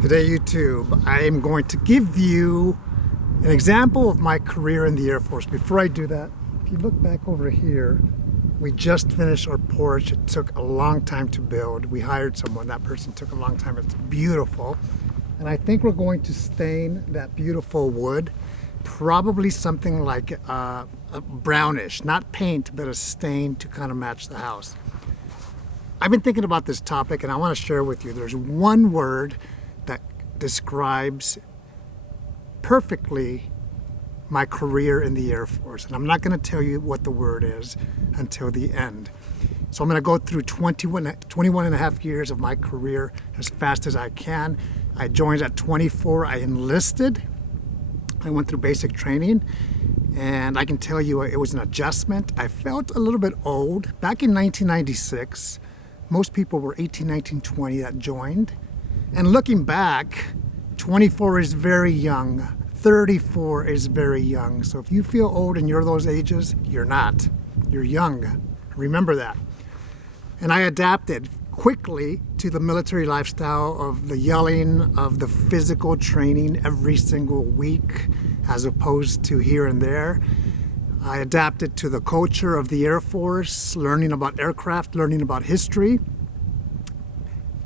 Today, YouTube, I am going to give you an example of my career in the Air Force. Before I do that, if you look back over here, we just finished our porch. It took a long time to build. We hired someone. That person took a long time. It's beautiful. And I think we're going to stain that beautiful wood, probably something like a brownish, not paint, but a stain to kind of match the house. I've been thinking about this topic and I want to share with you. There's one word that describes perfectly my career in the Air Force. And I'm not going to tell you what the word is until the end. So I'm going to go through 21 and a half years of my career as fast as I can. I joined at 24. I enlisted. I went through basic training. And I can tell you it was an adjustment. I felt a little bit old. Back in 1996, most people were 18, 19, 20 that joined. And looking back, 24 is very young. 34 is very young. So if you feel old and you're those ages, you're not. You're young. Remember that. And I adapted quickly to the military lifestyle of the yelling, of the physical training every single week, as opposed to here and there. I adapted to the culture of the Air Force, learning about aircraft, learning about history.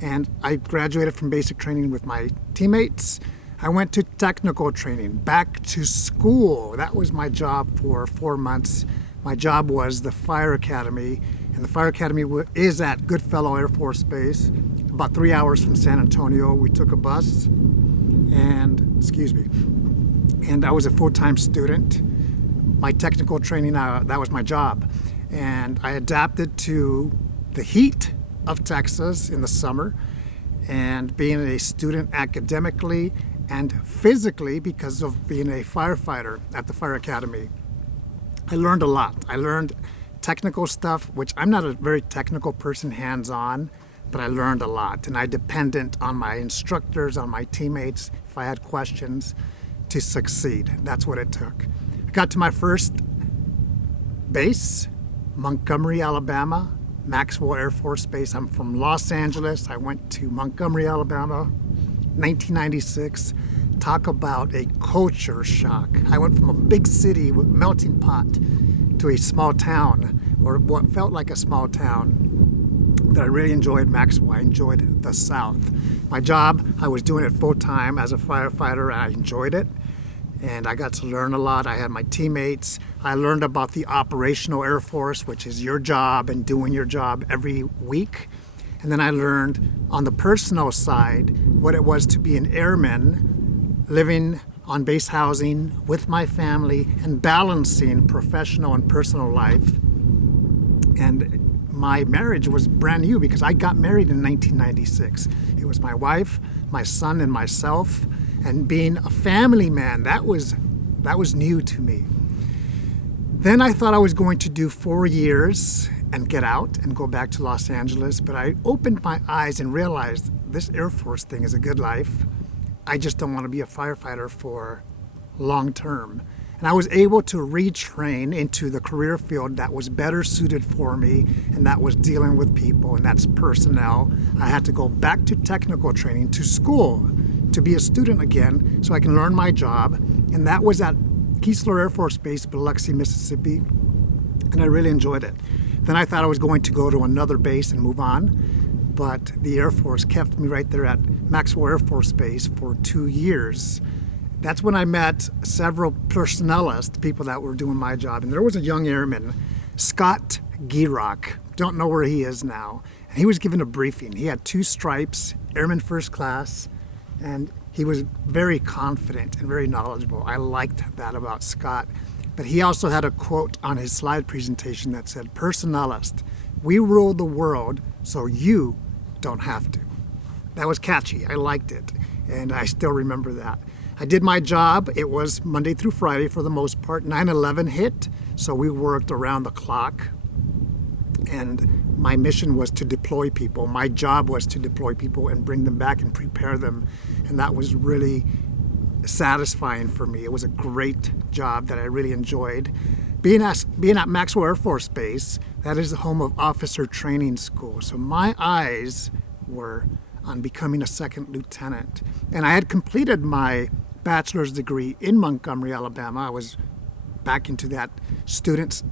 And I graduated from basic training with my teammates. I went to technical training, back to school. That was my job for 4 months. My job was the Fire Academy, and the Fire Academy is at Goodfellow Air Force Base, about 3 hours from San Antonio. We took a bus, and I was a full-time student. My technical training, that was my job. And I adapted to the heat of Texas in the summer, and being a student academically and physically because of being a firefighter at the Fire Academy. I learned a lot. I learned technical stuff, which I'm not a very technical person hands-on, but I learned a lot. And I depended on my instructors, on my teammates, if I had questions, to succeed. That's what it took. I got to my first base, Montgomery, Alabama, Maxwell Air Force Base. I'm from Los Angeles. I went to Montgomery, Alabama, 1996. Talk about a culture shock. I went from a big city with melting pot to a small town, or what felt like a small town. But I really enjoyed Maxwell. I enjoyed the South. My job, I was doing it full time as a firefighter. I enjoyed it. And I got to learn a lot. I had my teammates. I learned about the operational Air Force, which is your job and doing your job every week. And then I learned on the personal side what it was to be an airman, living on base housing with my family and balancing professional and personal life. And my marriage was brand new because I got married in 1996. It was my wife, my son, and myself. And being a family man, that was new to me. Then I thought I was going to do 4 years and get out and go back to Los Angeles, but I opened my eyes and realized this Air Force thing is a good life. I just don't want to be a firefighter for long term. And I was able to retrain into the career field that was better suited for me, and that was dealing with people, and that's personnel. I had to go back to technical training, to school, to be a student again so I can learn my job. And that was at Keesler Air Force Base, Biloxi, Mississippi. And I really enjoyed it. Then I thought I was going to go to another base and move on, but the Air Force kept me right there at Maxwell Air Force Base for 2 years. That's when I met several Personnelist, people that were doing my job. And there was a young airman, Scott Girock. Don't know where he is now. And he was given a briefing. He had 2 stripes, Airman First Class, and he was very confident and very knowledgeable. I liked that about Scott. But he also had a quote on his slide presentation that said, "Personnelist, we rule the world so you don't have to." That was catchy. I liked it. And I still remember that. I did my job. It was Monday through Friday for the most part. 9/11 hit, so we worked around the clock. And my mission was to deploy people. My job was to deploy people and bring them back and prepare them. And that was really satisfying for me. It was a great job that I really enjoyed. Being at Maxwell Air Force Base, that is the home of Officer Training School. So my eyes were on becoming a second lieutenant. And I had completed my bachelor's degree in Montgomery, Alabama. I was back into that student's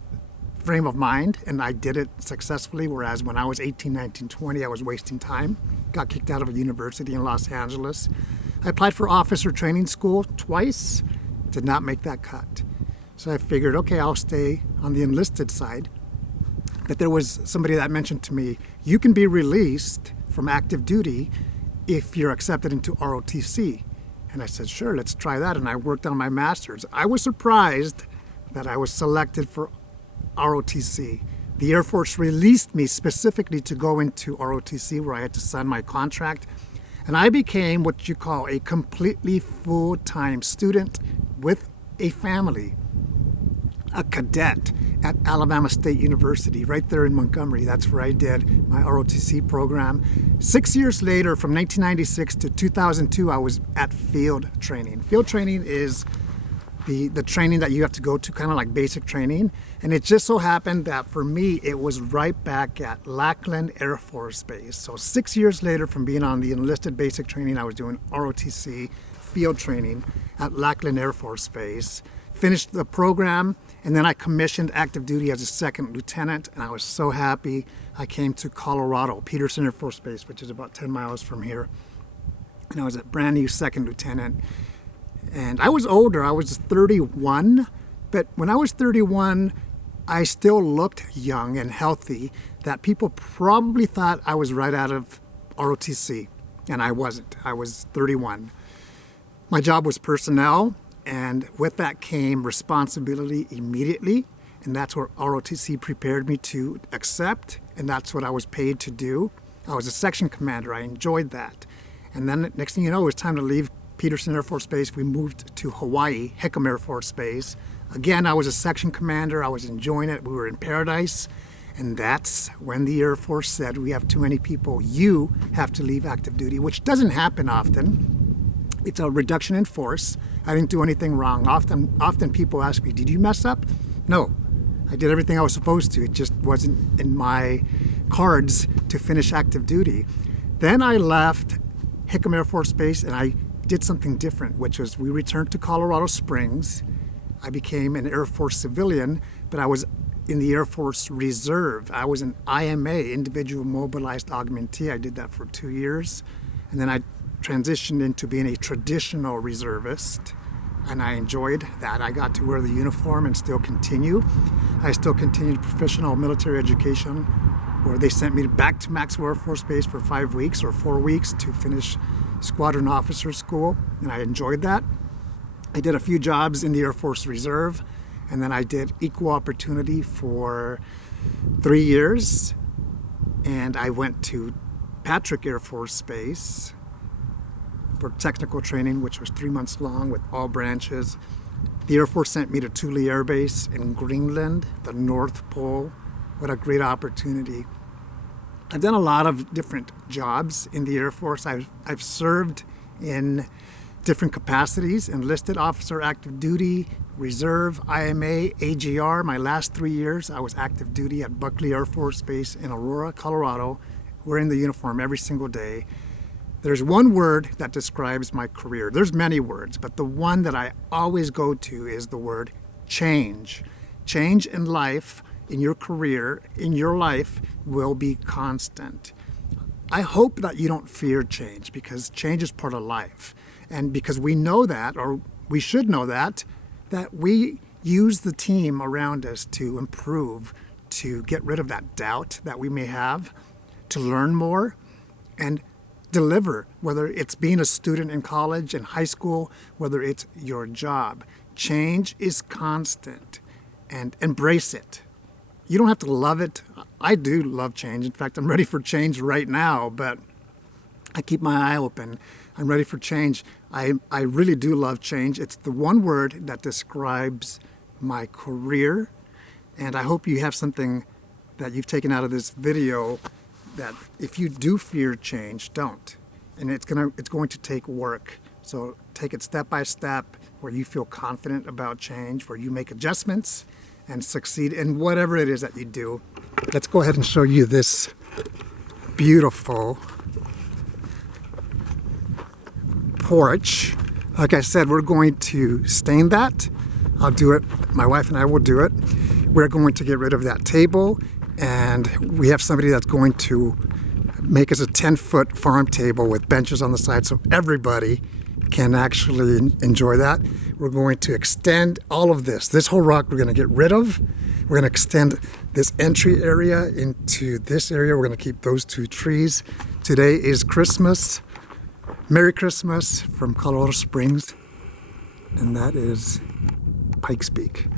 frame of mind, and I did it successfully, whereas when I was 18, 19, 20, I was wasting time. Got kicked out of a university in Los Angeles. I applied for officer training school twice, did not make that cut. So I figured, okay, I'll stay on the enlisted side. But there was somebody that mentioned to me, you can be released from active duty if you're accepted into ROTC. And I said, sure, let's try that. And I worked on my master's. I was surprised that I was selected for ROTC. The Air Force released me specifically to go into ROTC, where I had to sign my contract. And I became what you call a completely full-time student with a family, a cadet at Alabama State University, right there in Montgomery. That's where I did my ROTC program. 6 years later, from 1996 to 2002, I was at field training. Field training is the training that you have to go to, kind of like basic training. And it just so happened that for me, it was right back at Lackland Air Force Base. So 6 years later from being on the enlisted basic training, I was doing ROTC field training at Lackland Air Force Base. Finished the program, and then I commissioned active duty as a second lieutenant, and I was so happy. I came to Colorado, Peterson Air Force Base, which is about 10 miles from here. And I was a brand new second lieutenant. And I was older, I was 31, but when I was 31, I still looked young and healthy, that people probably thought I was right out of ROTC, and I wasn't. I was 31. My job was personnel, and with that came responsibility immediately, and that's what ROTC prepared me to accept, and that's what I was paid to do. I was a section commander, I enjoyed that. And then next thing you know, it was time to leave Peterson Air Force Base. We moved to Hawaii, Hickam Air Force Base. Again, I was a section commander. I was enjoying it. We were in paradise. And that's when the Air Force said, we have too many people. You have to leave active duty, which doesn't happen often. It's a reduction in force. I didn't do anything wrong. Often people ask me, did you mess up? No, I did everything I was supposed to. It just wasn't in my cards to finish active duty. Then I left Hickam Air Force Base, and I did something different, which was we returned to Colorado Springs. I became an Air Force civilian, but I was in the Air Force Reserve. I was an IMA, Individual Mobilized Augmentee. I did that for 2 years. And then I transitioned into being a traditional reservist, and I enjoyed that. I got to wear the uniform and still continue. I still continued professional military education, where they sent me back to Maxwell Air Force Base for 5 weeks or 4 weeks to finish Squadron Officer School, and I enjoyed that. I did a few jobs in the Air Force Reserve, and then I did equal opportunity for 3 years, and I went to Patrick Air Force Base for technical training, which was 3 months long with all branches. The Air Force sent me to Thule Air Base in Greenland, the North Pole. What a great opportunity. I've done a lot of different jobs in the Air Force. I've served in different capacities: enlisted officer, active duty, reserve, IMA, AGR. My last 3 years, I was active duty at Buckley Air Force Base in Aurora, Colorado, wearing the uniform every single day. There's one word that describes my career. There's many words, but the one that I always go to is the word change. Change in life, in your career, in your life, will be constant. I hope that you don't fear change, because change is part of life. And because we know that, or we should know that we use the team around us to improve, to get rid of that doubt that we may have, to learn more, and deliver, whether it's being a student in college and high school, whether it's your job. Change is constant, and embrace it. You don't have to love it. I do love change. In fact, I'm ready for change right now, but I keep my eye open. I'm ready for change. I really do love change. It's the one word that describes my career, and I hope you have something that you've taken out of this video, that if you do fear change, don't. And it's going to take work. So take it step by step, where you feel confident about change, where you make adjustments and succeed in whatever it is that you do. Let's go ahead and show you this beautiful porch. Like I said, we're going to stain that. I'll do it. My wife and I will do it. We're going to get rid of that table, and we have somebody that's going to make us a 10-foot farm table with benches on the side so everybody can actually enjoy that. We're going to extend all of this. This whole rock we're going to get rid of. We're going to extend this entry area into this area. We're going to keep those 2 trees. Today is Christmas. Merry Christmas from Colorado Springs. And that is Pikes Peak.